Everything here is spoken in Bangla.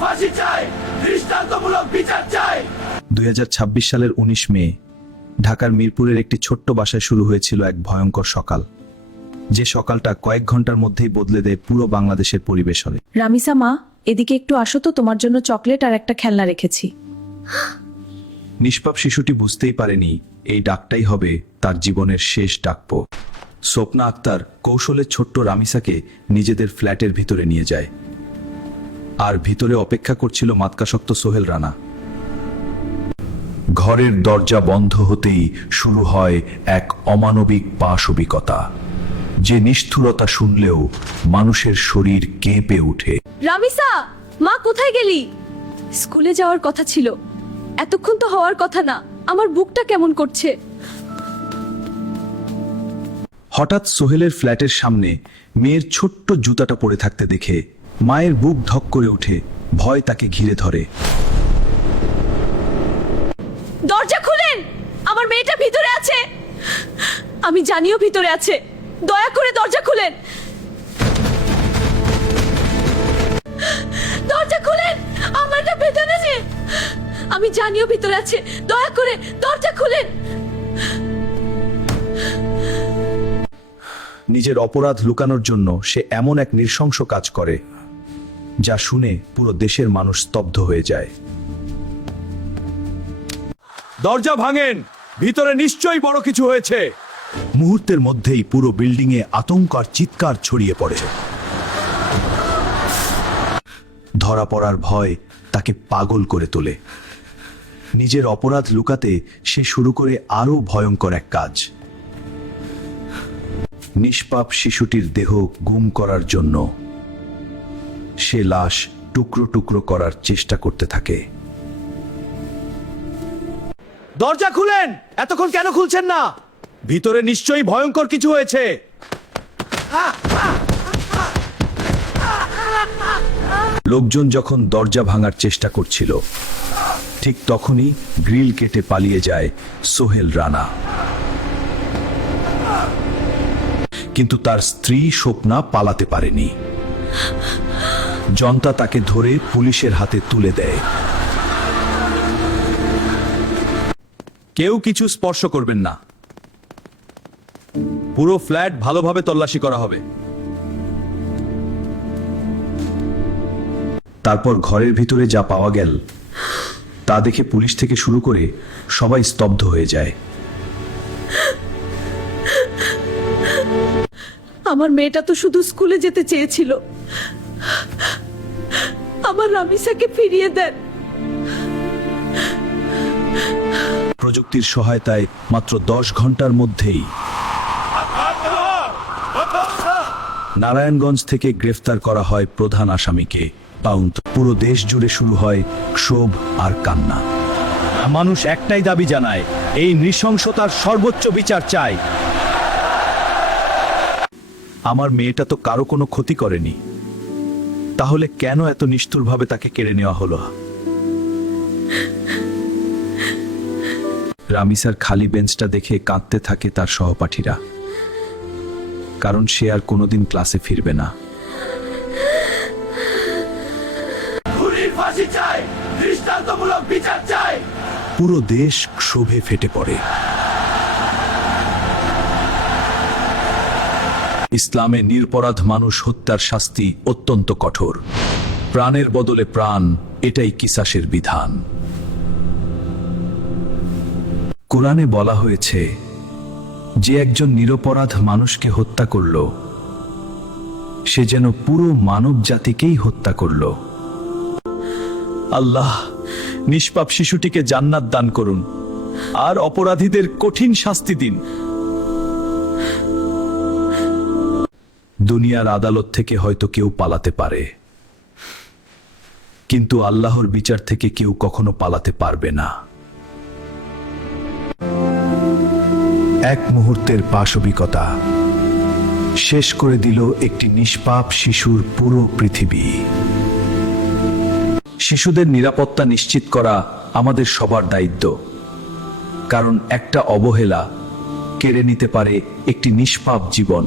ফাঁসি চাই, দৃষ্টান্তমূলক বিচার চাই। 2026 সালের 19 মে ঢাকার মিরপুরের একটি ছোট্ট বাসায় শুরু হয়েছিল এক ভয়ঙ্কর সকাল, যে সকালটা কয়েক ঘন্টার মধ্যেই বদলে দেয় পুরো বাংলাদেশের পরিবেশ। রামিসা মা, এদিকে একটু আসো তো, তোমার জন্য চকলেট আর একটা খেলনা রেখেছি। নিষ্পাপ শিশুটি বুঝতেই পারেনি এই ডাকটাই হবে তার জীবনের শেষ ডাকপো। স্বপ্না আক্তার কৌশলে ছোট্ট রামিসাকে নিজেদের ফ্ল্যাটের ভিতরে নিয়ে যায়, আর ভিতরে অপেক্ষা করছিল মাতকাসক্ত সোহেল রানা। ঘরের দরজা বন্ধ হতেই শুরু হয় এক অমানবিক পাশবিকতা, যে নিষ্ঠুরতা শুনলেও মানুষের শরীর কেঁপে ওঠে। রামিসা মা, কোথায় গেলি? স্কুলে যাওয়ার কথা ছিল, এতক্ষণ তো হওয়ার কথা না। আমার বুকটা কেমন করছে। হঠাৎ সোহেলের ফ্ল্যাটের সামনে মেয়ের ছোট্ট জুতাটা পড়ে থাকতে দেখে মায়ের বুক ধক করে ওঠে, ভয় তাকে ঘিরে ধরে। দরজা খুলেন, আমার মেয়েটা ভিতরে আছে। আমি জানিও ভিতরে আছে, দয়া করে দরজা খুলেন। দরজা খুলেন, আমারটা ভিতরে আছে। আমি জানিও ভিতরে আছে, দয়া করে দরজা খুলেন। নিজের অপরাধ লুকানোর জন্য সে এমন এক নৃশংস কাজ করে, যা শুনে পুরো দেশের মানুষ স্তব্ধ হয়ে যায়। দরজা ভাঙেন, ভিতরে নিশ্চয়ই বড় কিছু হয়েছে। মুহূর্তের মধ্যেই পুরো বিল্ডিংয়ে আতঙ্ক আর চিৎকার ছড়িয়ে পড়ে। ধরা পড়ার ভয় তাকে পাগল করে তোলে। নিজের অপরাধ লুকাতে সে শুরু করে আরো ভয়ঙ্কর এক কাজ। নিষ্পাপ শিশুটির দেহ গুম করার জন্য সে লাশ টুকরো টুকরো করার চেষ্টা করতে থাকে। দরজা খুলেন, এতক্ষণ কেন খুলছেন না? ভিতরে নিশ্চয়ই ভয়ঙ্কর কিছু হয়েছে। লোকজন যখন দরজা ভাঙার চেষ্টা করছিল, ঠিক তখনই গ্রিল কেটে পালিয়ে যায় সোহেল রানা। কিন্তু তার স্ত্রী স্বপ্না পালাতে পারেনি। জনতা তাকে ধরে পুলিশের হাতে তুলে দেয়। কেউ কিছু স্পর্শ করবেন না, পুরো ফ্ল্যাট ভালোভাবে তল্লাশি করা হবে। তারপর ঘরের ভিতরে যা পাওয়া গেল তা দেখে পুলিশ থেকে শুরু করে সবাই স্তব্ধ হয়ে যায়। আমার মেয়েটা তো শুধু স্কুলে যেতে চেয়েছিল। আমার রামিসাকে ফিরিয়ে দেন। প্রযুক্তির সহায়তায় মাত্র 10 ঘন্টার মধ্যেই নারায়ণগঞ্জ থেকে গ্রেফতার করা হয় প্রধান আসামিকে পাউন্ড। পুরো দেশ জুড়ে শুরু হয় ক্ষোভ আর কান্না। মানুষ একটাই দাবি জানায়, এই নৃশংসতার সর্বোচ্চ বিচার চাই। আমার মেয়েটা তো কারো কোনো ক্ষতি করেনি, তাহলে কেন এত নিষ্ঠুরভাবে তাকে কেড়ে নেওয়া হলো? রামিসার খালি বেঞ্চটা দেখে কাঁদতে থাকে তার সহপাঠীরা, কারণ সে আর কোনোদিন ক্লাসে ফিরবে না। ফাঁসি চাই, দৃষ্টান্তমূলক বিচার চাই। পুরো দেশ ক্ষোভে ফেটে পড়ে। ইসলামে নিরপরাধ মানুষ হত্যার শাস্তি অত্যন্ত কঠোর। প্রাণের বদলে প্রাণ, এটাই কিসাসের বিধান। কোরআনে বলা হয়েছে, যে একজন নিরপরাধ মানুষকে হত্যা করল, সে যেন পুরো মানব জাতিকেই হত্যা করল। আল্লাহ, নিষ্পাপ শিশুটিকে জান্নাত দান করুন আর অপরাধীদের কঠিন শাস্তি দিন। দুনিয়ার আদালত থেকে হয়তো কেউ পালাতে পারে, কিন্তু আল্লাহর বিচার থেকে কেউ কখনো পালাতে পারবে না। এক মুহূর্তের পাশবিকতা শেষ করে দিল একটি নিষ্পাপ শিশুর পুরো পৃথিবী। শিশুদের নিরাপত্তা নিশ্চিত করা আমাদের সবার দায়িত্ব, কারণ একটা অবহেলা কেড়ে নিতে পারে একটি নিষ্পাপ জীবন।